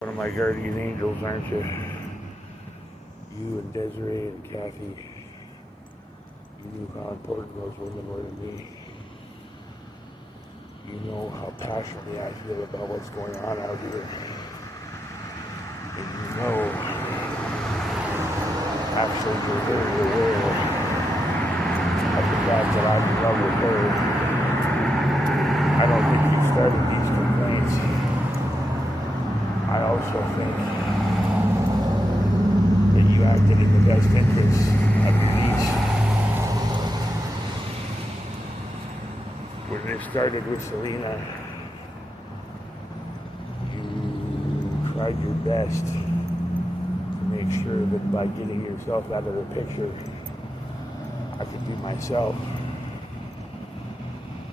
One of my guardian angels, aren't you? You and Desiree and Kathy. You knew how important those women were to me. You know how passionately I feel about what's going on out here. And you know, actually you're very aware of the fact that I'm in love with her. I don't think you started these complaints. I also think that you acted in the best interest of the peace. When it started with Selena, you tried your best to make sure that by getting yourself out of the picture, I could be myself.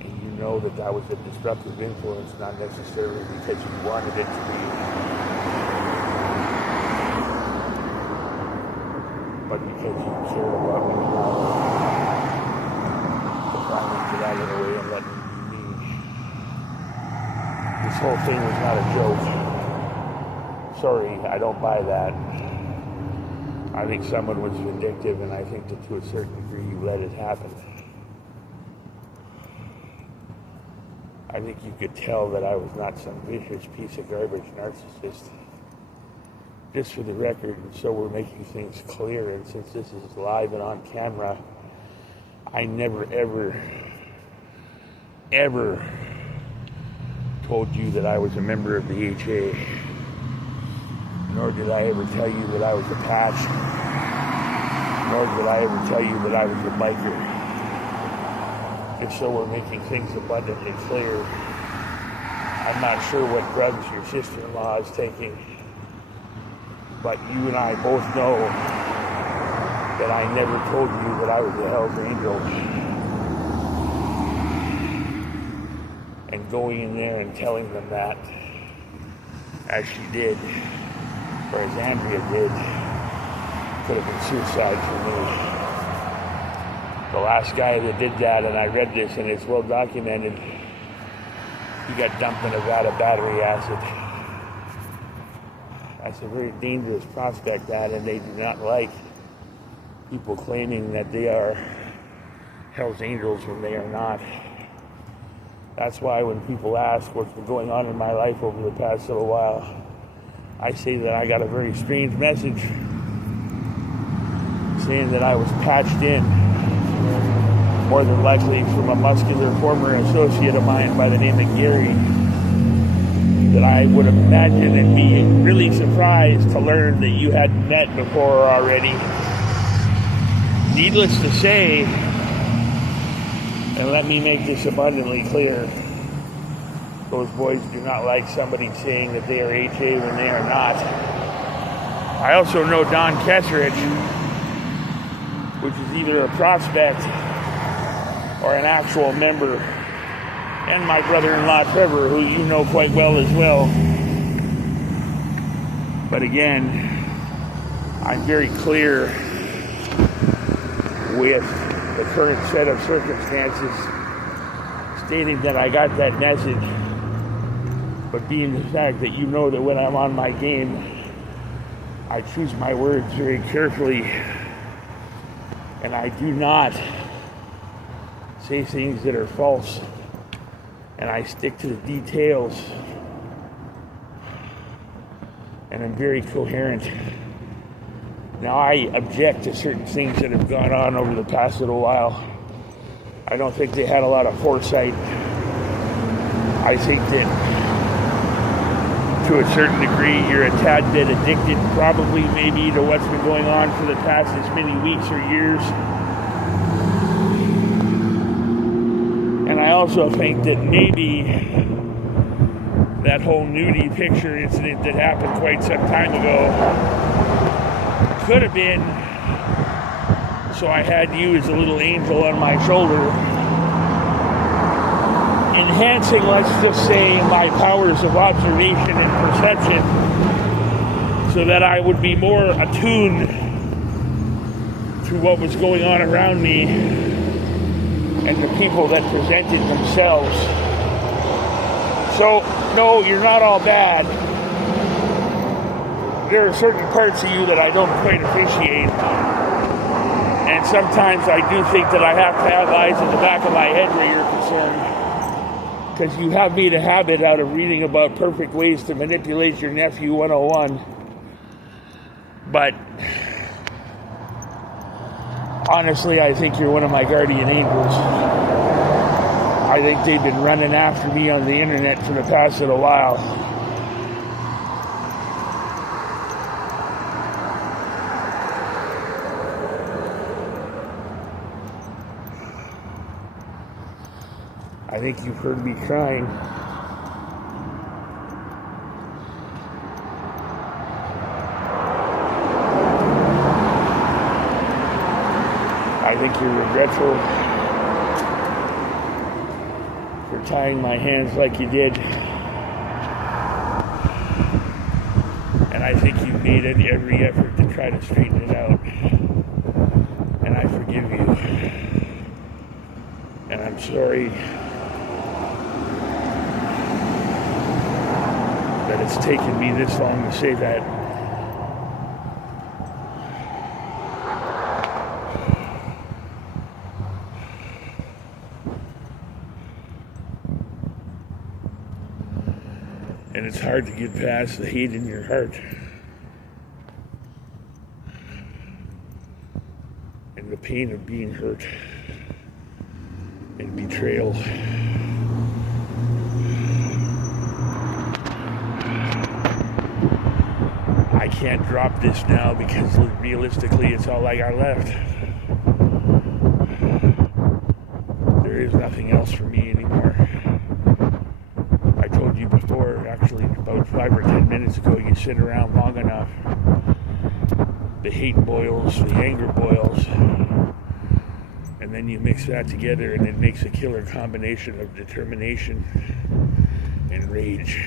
And you know that that was a disruptive influence, not necessarily because you wanted it to be, but because you cared about me enough to finally get out of the way and let me be me. This whole thing was not a joke. Sorry, I don't buy that. I think someone was vindictive, and I think that to a certain degree you let it happen. I think you could tell that I was not some vicious piece of garbage narcissist. Just for the record, and so we're making things clear, and since this is live and on camera, I never, ever told you that I was a member of the HA. Nor did I ever tell you that I was a patch. Nor did I ever tell you that I was a biker. Just so we're making things abundantly clear, I'm not sure what drugs your sister-in-law is taking. But you and I both know that I never told you that I was a Hell's Angel. And going in there and telling them that, as she did, or as Andrea did, could have been suicide for me. The last guy that did that, and I read this and it's well documented, he got dumped in Nevada battery acid. That's a very dangerous prospect, that, and they do not like people claiming that they are Hell's Angels when they are not. That's why when people ask what's been going on in my life over the past little while, I say that I got a very strange message saying that I was patched in, more than likely from a muscular former associate of mine by the name of Gary, that I would imagine and be really surprised to learn that you had met before already. Needless to say, and let me make this abundantly clear, those boys do not like somebody saying that they are HA when they are not. I also know Don Kesserich, which is either a prospect or an actual member, and my brother-in-law Trevor, who you know quite well as well. But again, I'm very clear with the current set of circumstances stating that I got that message, but being the fact that you know that when I'm on my game, I choose my words very carefully, and I do not say things that are false, and I stick to the details, and I'm very coherent. Now, I object to certain things that have gone on over the past little while. I don't think they had a lot of foresight. I think that to a certain degree, you're a tad bit addicted, probably maybe, to what's been going on for the past as many weeks or years. And I also think that maybe that whole nudie picture incident that happened quite some time ago could have been so I had you as a little angel on my shoulder, enhancing, let's just say, my powers of observation and perception so that I would be more attuned to what was going on around me and the people that presented themselves. So, no, you're not all bad. there are certain parts of you that I don't quite appreciate. And sometimes I do think that I have to have eyes in the back of my head where you're concerned. Because you have made a habit out of reading about perfect ways to manipulate your nephew 101. But honestly, I think you're one of my guardian angels. I think they've been running after me on the internet for the past little while. I think you've heard me crying. I think you're regretful for tying my hands like you did. And I think you've made every effort to try to straighten it out. And I forgive you. And I'm sorry that it's taken me this long to say that. And it's hard to get past the hate in your heart and the pain of being hurt and betrayal. I can't drop this now because realistically it's all I got left. There is nothing else for me anymore. I told you before, actually about 5 or 10 minutes ago, you sit around long enough, the hate boils, the anger boils, and then you mix that together and it makes a killer combination of determination and rage.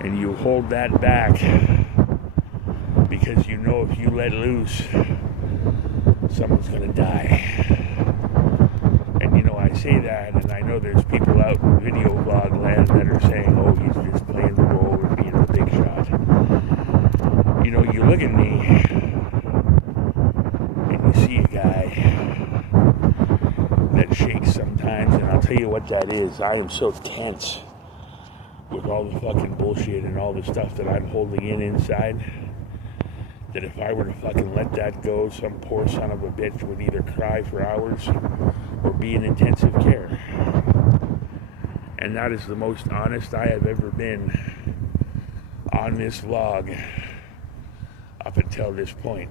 And you hold that back because you know if you let loose, someone's gonna die. And you know, I say that, and I know there's people out in video blog land that are saying, oh, he's just playing the role or being a big shot. You know, you look at me and you see a guy that shakes sometimes, and I'll tell you what that is. I am so tense with all the fucking bullshit and all the stuff that I'm holding inside, that if I were to fucking let that go, some poor son of a bitch would either cry for hours or be in intensive care. And that is the most honest I have ever been on this vlog up until this point.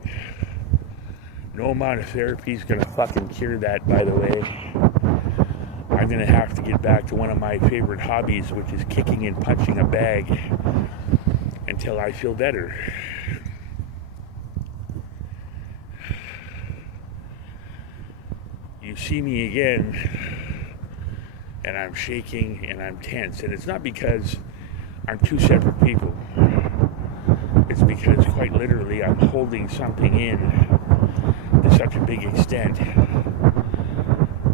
No amount of therapy is gonna fucking cure that, by the way. I'm gonna have to get back to one of my favorite hobbies, which is kicking and punching a bag until I feel better. You see me again, and I'm shaking and I'm tense, and it's not because I'm two separate people. It's because quite literally I'm holding something in to such a big extent.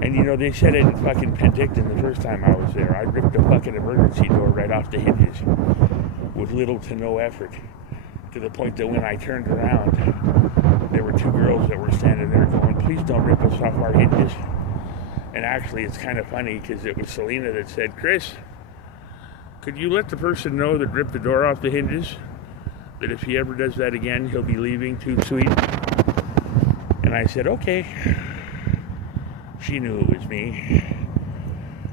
And you know, they said it in fucking Penticton the first time I was there. I ripped the fucking emergency door right off the hinges with little to no effort, to the point that when I turned around, there were two girls that were standing there going, please don't rip us off our hinges. And actually, it's kind of funny because it was Selena that said, Chris, could you let the person know that ripped the door off the hinges that if he ever does that again, he'll be leaving too sweet? And I said, okay. She knew it was me.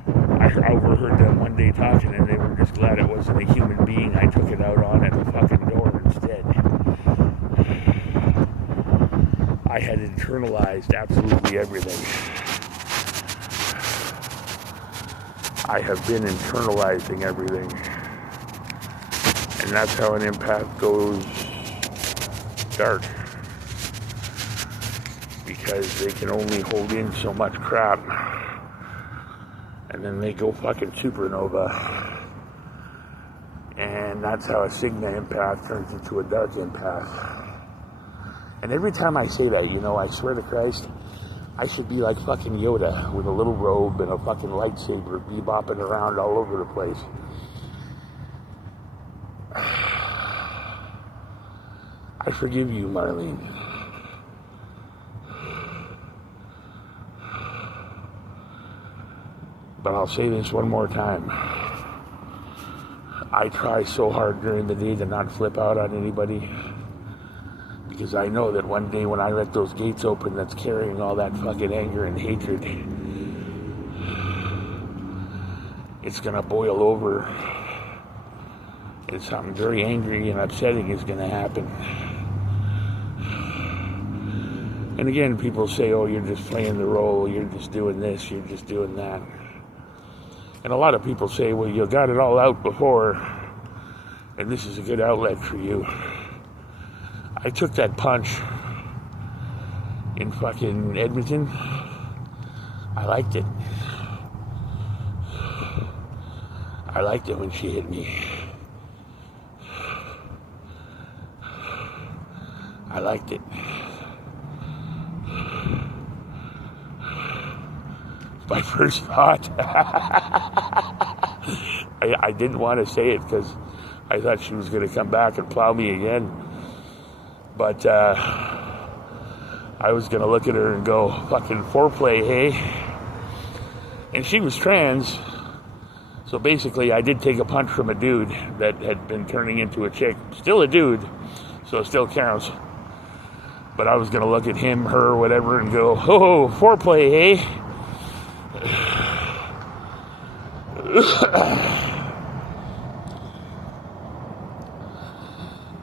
I overheard them one day talking, and they were just glad it wasn't a human being I took it out on at the fucking door instead. I had internalized absolutely everything. I have been internalizing everything. And that's how an empath goes dark. Because they can only hold in so much crap. And then they go fucking supernova. And that's how a Sigma empath turns into a dark empath. And every time I say that, you know, I swear to Christ, I should be like fucking Yoda with a little robe and a fucking lightsaber bebopping around all over the place. I forgive you, Marlene. But I'll say this one more time. I try so hard during the day to not flip out on anybody, because I know that one day when I let those gates open that's carrying all that fucking anger and hatred, it's gonna boil over, and something very angry and upsetting is gonna happen. And again, people say, oh, you're just playing the role, you're just doing this, you're just doing that. And a lot of people say, well, you got it all out before, and this is a good outlet for you. I took that punch in fucking Edmonton. I liked it. I liked it when she hit me. I liked it. My first thought. I didn't want to say it because I thought she was going to come back and plow me again. But I was going to look at her and go, fucking foreplay, hey? And she was trans. So basically, I did take a punch from a dude that had been turning into a chick. Still a dude, so it still counts. But I was going to look at him, her, whatever, and go, oh, foreplay, hey?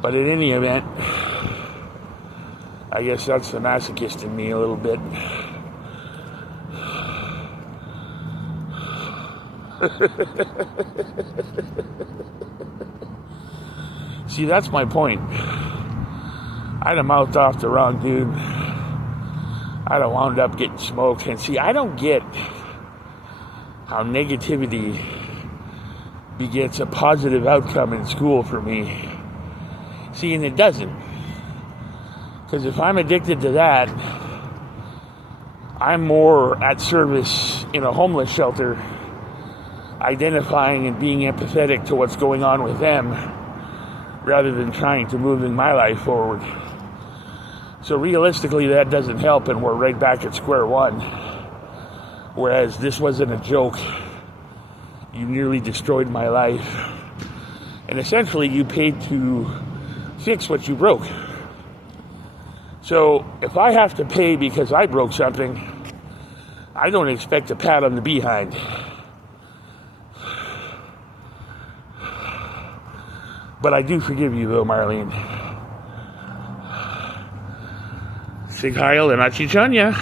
But in any event, I guess that's the masochist in me a little bit. See, that's my point. I'd have mouthed off the wrong dude. I'd have wound up getting smoked. And see, I don't get how negativity begets a positive outcome in school for me. See, and it doesn't. Because if I'm addicted to that, I'm more at service in a homeless shelter, identifying and being empathetic to what's going on with them, rather than trying to move in my life forward. So realistically, that doesn't help, and we're right back at square one. Whereas this wasn't a joke. You nearly destroyed my life. And essentially, you paid to fix what you broke. So if I have to pay because I broke something, I don't expect a pat on the behind. But I do forgive you, though, Marlene. Sig Heil and Achichanya.